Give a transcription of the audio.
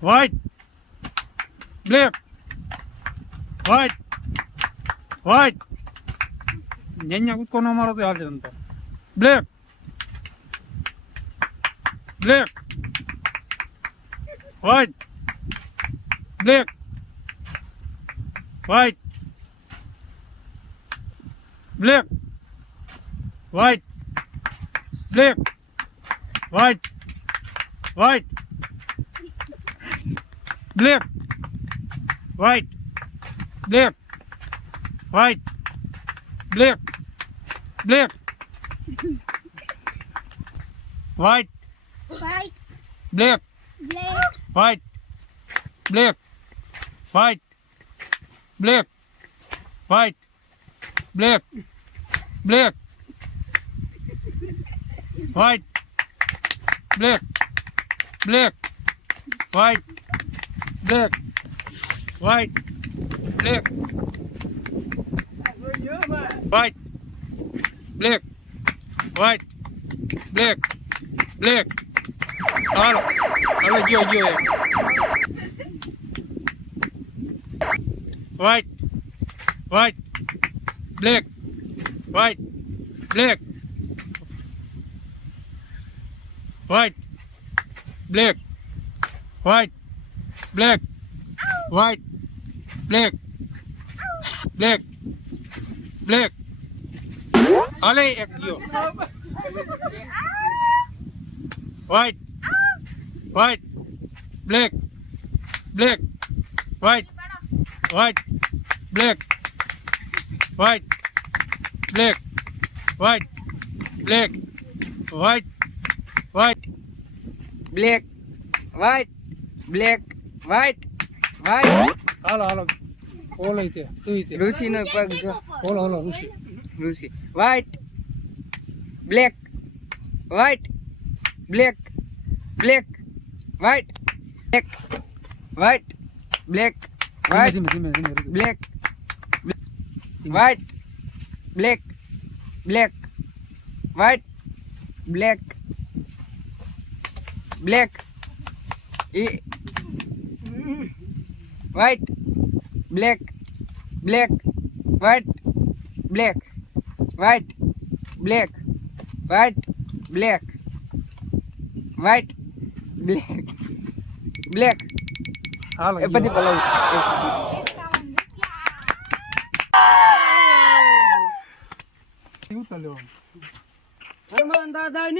white, black, white, white. Nyanyi kutko no maro to haal janta. Black, black, white, black, white, black, white, black, white, white, black, white, black, white, black, black, white, White, black, black, white, black, white, black, white, black, black, white, black, black, white, black, white, black, white, black, white, black, black. Halo, halo gio. White, white, black, white, black, white, black, white, black, white, black, black, black. Ale ek gio. White, white, black, black, white, white, black, white, black, white, black, white, white, black, white, black, white, white. હાલો ઓલો ઈતે તું ઈતે ઋષિનો પગ જો. ઓલો ઋષિ ઋષિ. white, black, white, black, black, white, black, white, black, white, ધીમે black, white, black, black, white, black, black, white, black, black, white, black, white, black, white, black, white, black, black. હાલો એ બધી પલાવ ઉતાર લેવાનું હનુમાન દાદાની